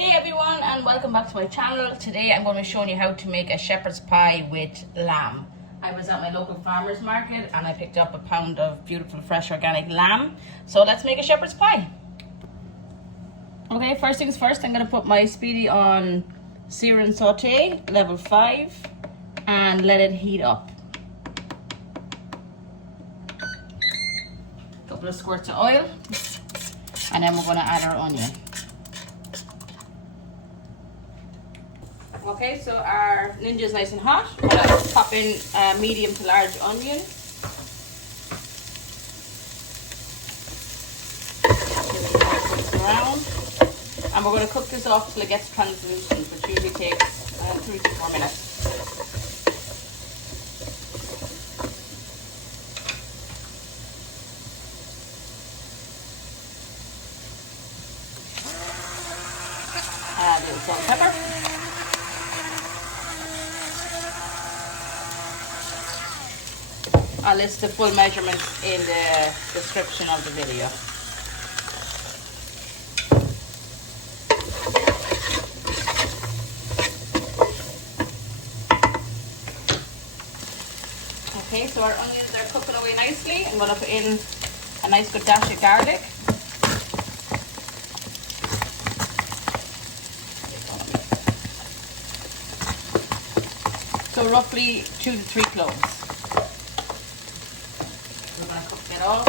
Hey everyone, and welcome back to my channel. Today I'm going to be showing you how to make a shepherd's pie with lamb. I was at my local farmer's market and I picked up a pound of beautiful fresh organic lamb. So let's make a shepherd's pie. Okay, first things first, I'm going to put my Speedi on sear and saute level 5 and let it heat up. A couple of squirts of oil, and then we're going to add our onion. Okay, so our ninja is nice and hot. We're going to pop in a medium to large onion. Around. And we're going to cook this off till it gets translucent, which usually takes 3 to 4 minutes. Add a little salt and pepper. I'll list the full measurements in the description of the video. Okay, so our onions are cooking away nicely. I'm going to put in a nice good dash of garlic. So roughly 2 to 3 cloves. We're going to cook it all.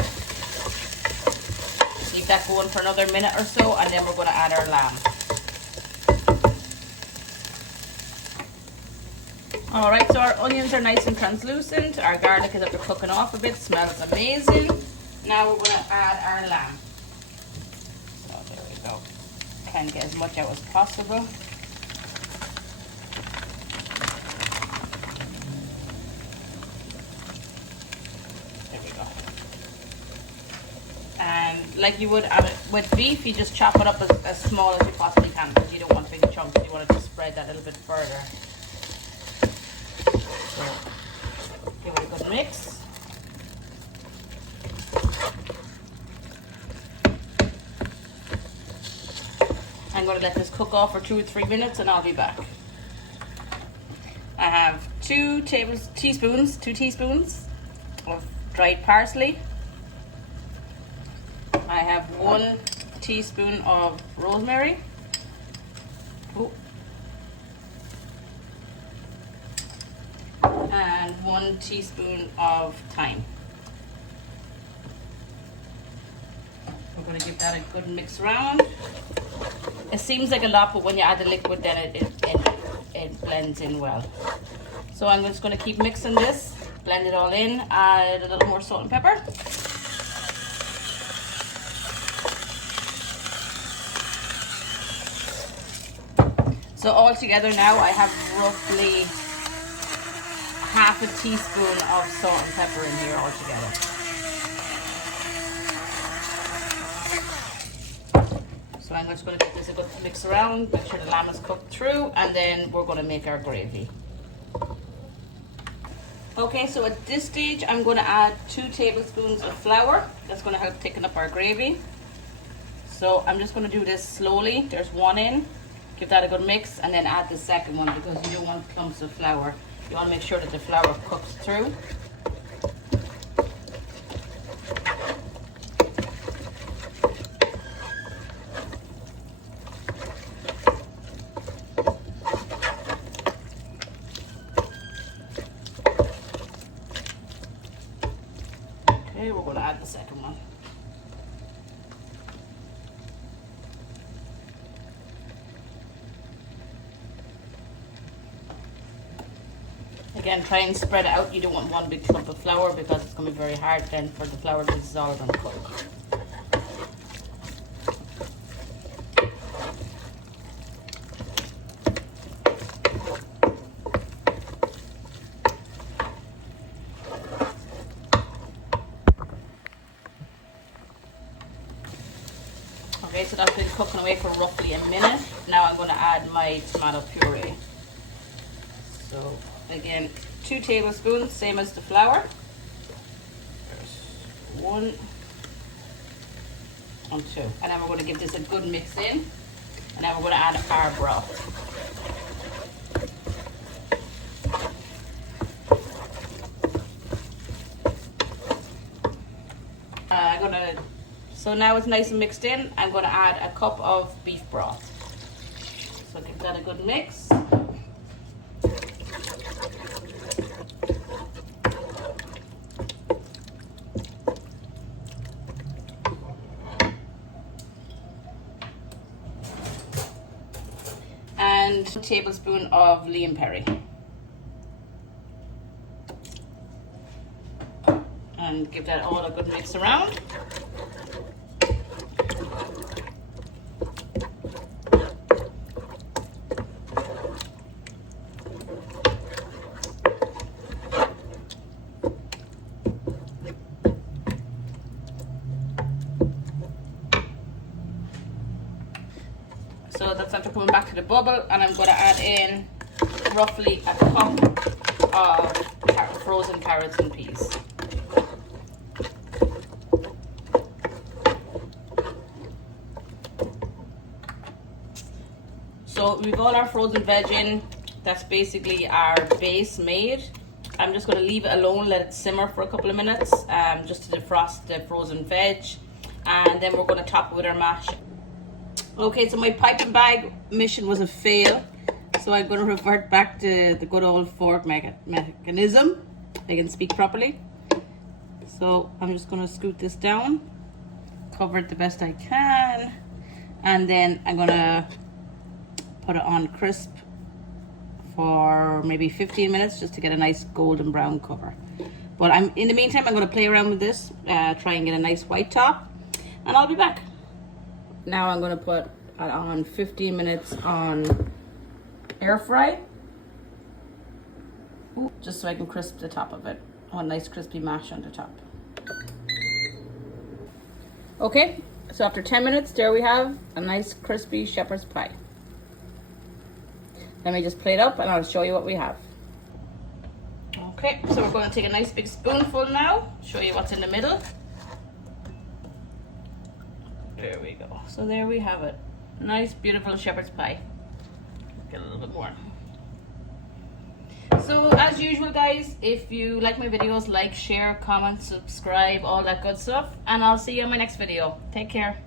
Leave that going for another minute or so, and then we're going to add our lamb. Alright, so our onions are nice and translucent. Our garlic is after cooking off a bit. Smells amazing. Now we're going to add our lamb. So there we go. Try and get as much out as possible. And like you would with beef, you just chop it up as small as you possibly can because you don't want big chunks. You want to just spread that a little bit further. So give it a good mix. I'm going to let this cook off for 2 or 3 minutes and I'll be back. I have 2 teaspoons of dried parsley. I have 1 teaspoon of rosemary. Ooh. And 1 teaspoon of thyme. We're going to give that a good mix around. It seems like a lot, but when you add the liquid, then it blends in well. So I'm just going to keep mixing this, blend it all in, add a little more salt and pepper. So all together now I have roughly half a teaspoon of salt and pepper in here altogether. So I'm just going to get this a good mix around, make sure the lamb is cooked through, and then we're going to make our gravy. Okay, so at this stage I'm going to add 2 tablespoons of flour. That's going to help thicken up our gravy. So I'm just going to do this slowly. There's 1 in. Give that a good mix and then add the second one because you don't want clumps of flour. You want to make sure that the flour cooks through. Okay, we're going to add the second one. Again, try and spread it out. You don't want one big clump of flour because it's going to be very hard then for the flour to dissolve and cook. Okay, so that's been cooking away for roughly a minute. Now I'm going to add my tomato puree. So again, 2 tablespoons, same as the flour. There's 1 and 2. And then we're going to give this a good mix in. And then Now we're going to add our broth. So now it's nice and mixed in. I'm going to add a cup of beef broth. So give that a good mix. And a tablespoon of Liam Perry. And give that all a good mix around. So that's after coming back to the bubble, and I'm going to add in roughly a cup of frozen carrots and peas. So we've all our frozen veg in. That's basically our base made. I'm just going to leave it alone, let it simmer for a couple of minutes, just to defrost the frozen veg, and then we're going to top it with our mash. Okay, so my piping bag mission was a fail, so I'm going to revert back to the good old fork mechanism. I can speak properly. So I'm just going to scoot this down, cover it the best I can, and then I'm going to put it on crisp for maybe 15 minutes just to get a nice golden brown cover. But in the meantime, I'm going to play around with this, try and get a nice white top, and I'll be back. Now I'm going to put it on 15 minutes on air fry, just so I can crisp the top of it. I want a nice crispy mash on the top. Okay, so after 10 minutes, there we have a nice crispy shepherd's pie. Let me just plate up and I'll show you what we have. Okay, so we're going to take a nice big spoonful now, show you what's in the middle. There we go. So there we have it. Nice, beautiful shepherd's pie. Get a little bit more. So as usual, guys, if you like my videos, like, share, comment, subscribe, all that good stuff. And I'll see you in my next video. Take care.